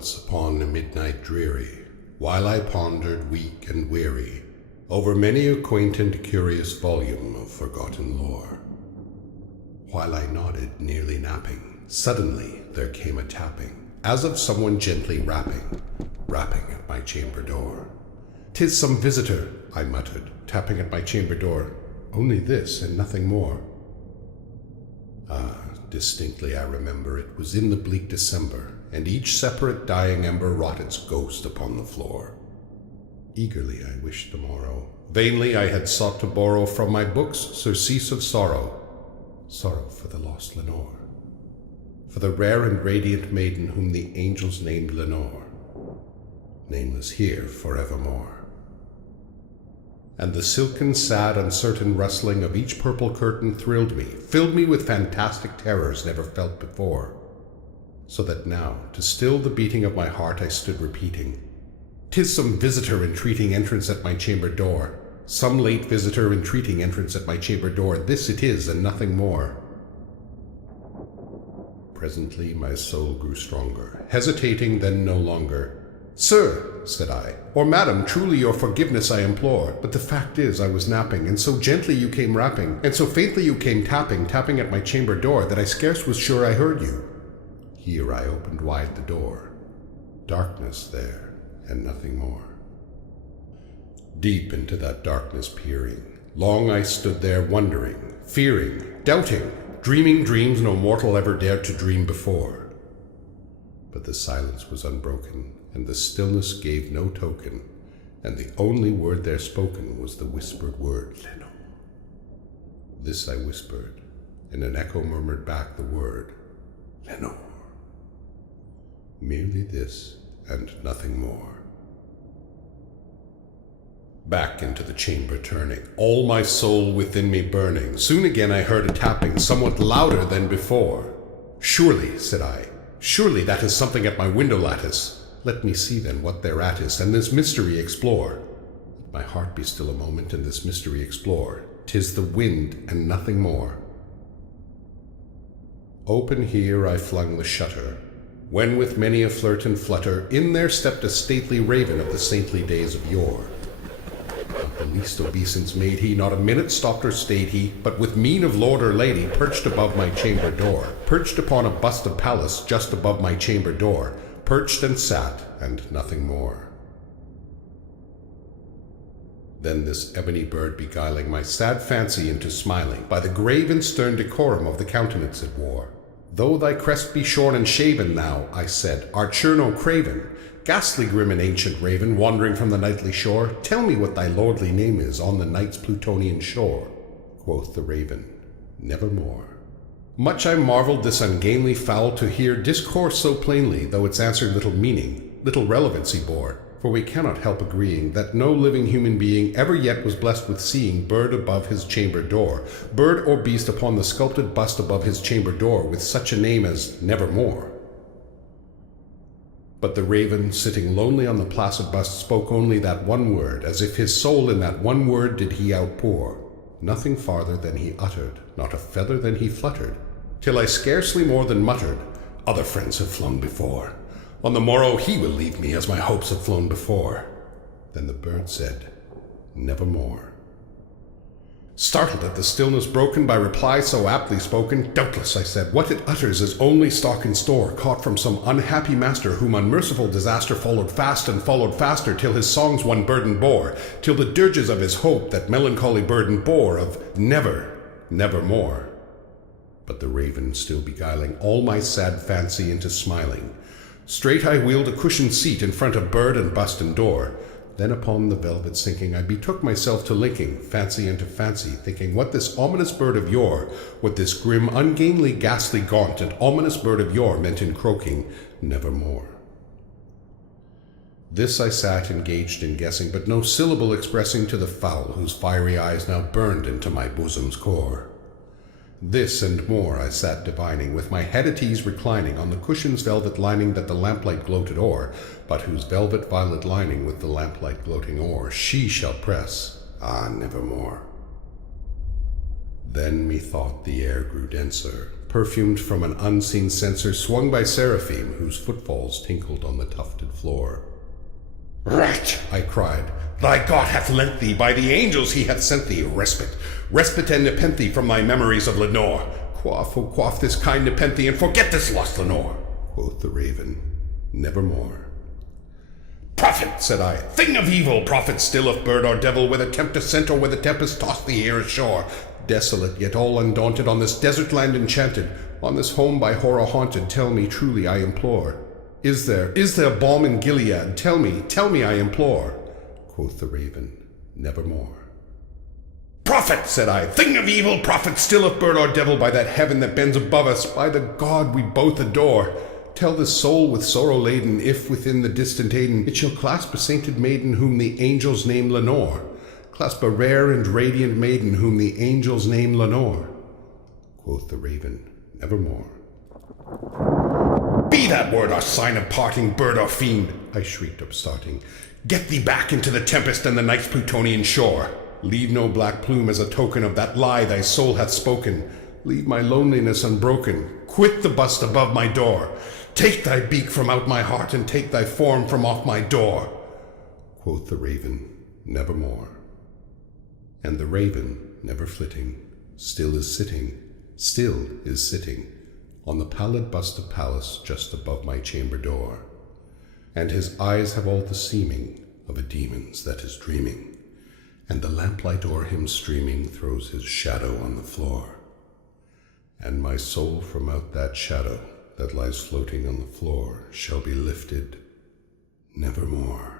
once upon a midnight dreary, while I pondered weak and weary over many a quaint and curious volume of forgotten lore. While I nodded, nearly napping, suddenly there came a tapping, as of someone gently rapping at my chamber door. "'Tis some visitor," I muttered, tapping at my chamber door. "Only this and nothing more." Distinctly I remember it was in the bleak December, and each separate dying ember wrought its ghost upon the floor. Eagerly I wished the morrow. Vainly I had sought to borrow from my books surcease of sorrow, sorrow for the lost Lenore, for the rare and radiant maiden whom the angels named Lenore, nameless here forevermore. And the silken, sad, uncertain rustling of each purple curtain thrilled me, filled me with fantastic terrors never felt before, so that now, to still the beating of my heart, I stood repeating, "'Tis some visitor entreating entrance at my chamber door, some late visitor entreating entrance at my chamber door, this it is and nothing more." Presently my soul grew stronger, hesitating then no longer. "Sir," said I, "or madam, truly your forgiveness I implore, but the fact is I was napping, and so gently you came rapping, and so faintly you came tapping at my chamber door, that I scarce was sure I heard you." Here I opened wide the door. Darkness there, and nothing more. Deep into that darkness peering, long I stood there wondering, fearing, doubting, dreaming dreams no mortal ever dared to dream before. But the silence was unbroken, and the stillness gave no token, and the only word there spoken was the whispered word, "Lenore." This I whispered, and an echo murmured back the word, "Lenore." Merely this, and nothing more. Back into the chamber turning, all my soul within me burning, soon again I heard a tapping, somewhat louder than before. "Surely," said I, "surely that is something at my window lattice. Let me see then what thereat is, and this mystery explore. Let my heart be still a moment, and this mystery explore. 'Tis the wind, and nothing more." Open here I flung the shutter, when with many a flirt and flutter, in there stepped a stately raven of the saintly days of yore. Not the least obeisance made he, not a minute stopped or stayed he, but with mien of lord or lady perched above my chamber door, perched upon a bust of Pallas just above my chamber door, perched and sat, and nothing more. Then this ebony bird beguiling my sad fancy into smiling, by the grave and stern decorum of the countenance it wore. "Though thy crest be shorn and shaven, thou," I said, "art sure no craven, ghastly grim and ancient raven, wandering from the nightly shore, tell me what thy lordly name is on the night's Plutonian shore." Quoth the raven, "Nevermore." Much I marveled this ungainly fowl to hear discourse so plainly, though its answer little meaning, little relevancy bore, for we cannot help agreeing that no living human being ever yet was blessed with seeing bird above his chamber door, bird or beast upon the sculpted bust above his chamber door, with such a name as Nevermore. But the raven, sitting lonely on the placid bust, spoke only that one word, as if his soul in that one word did he outpour. Nothing farther than he uttered, not a feather than he fluttered, till I scarcely more than muttered, "Other friends have flown before. On the morrow he will leave me, as my hopes have flown before." Then the bird said, "Nevermore." Startled at the stillness broken by reply so aptly spoken, "Doubtless," I said, "what it utters is only stock in store, caught from some unhappy master, whom unmerciful disaster followed fast and followed faster, till his songs one burden bore, till the dirges of his hope that melancholy burden bore, of never, nevermore." But the raven still beguiling all my sad fancy into smiling, straight I wheeled a cushioned seat in front of bird and bust and door. Then upon the velvet sinking, I betook myself to linking fancy into fancy, thinking what this ominous bird of yore, what this grim, ungainly, ghastly, gaunt, and ominous bird of yore meant in croaking, "Nevermore." This I sat engaged in guessing, but no syllable expressing to the fowl whose fiery eyes now burned into my bosom's core. This and more I sat divining, with my head at ease reclining on the cushion's velvet lining that the lamplight gloated o'er, but whose velvet violet lining with the lamplight gloating o'er she shall press, ah, nevermore. Then methought the air grew denser, perfumed from an unseen censer swung by seraphim whose footfalls tinkled on the tufted floor. "Rat!" I cried. "Thy God hath lent thee, by the angels he hath sent thee, respite and nepenthe from thy memories of Lenore. Quaff, oh quaff this kind nepenthe, and forget this lost Lenore." Quoth the raven, "Nevermore." "Prophet," said I, "thing of evil, prophet still of bird or devil, whether tempest sent or whether tempest tossed thee here ashore, desolate yet all undaunted, on this desert land enchanted, on this home by horror haunted, tell me truly, I implore. Is there balm in Gilead? Tell me, I implore." Quoth the raven, "Nevermore." "Prophet," said I, "thing of evil, prophet still of bird or devil, by that heaven that bends above us, by the God we both adore, tell this soul with sorrow laden, if within the distant Aden it shall clasp a sainted maiden whom the angels name Lenore, clasp a rare and radiant maiden whom the angels name Lenore." Quoth the raven, "Nevermore." "Be that word our sign of parting, bird or fiend," I shrieked upstarting. "Get thee back into the tempest and the night's Plutonian shore. Leave no black plume as a token of that lie thy soul hath spoken. Leave my loneliness unbroken. Quit the bust above my door. Take thy beak from out my heart, and take thy form from off my door." Quoth the raven, "Nevermore." And the raven, never flitting, still is sitting on the pallid bust of Pallas just above my chamber door, and his eyes have all the seeming of a demon's that is dreaming, and the lamplight o'er him streaming throws his shadow on the floor, and my soul from out that shadow that lies floating on the floor shall be lifted nevermore.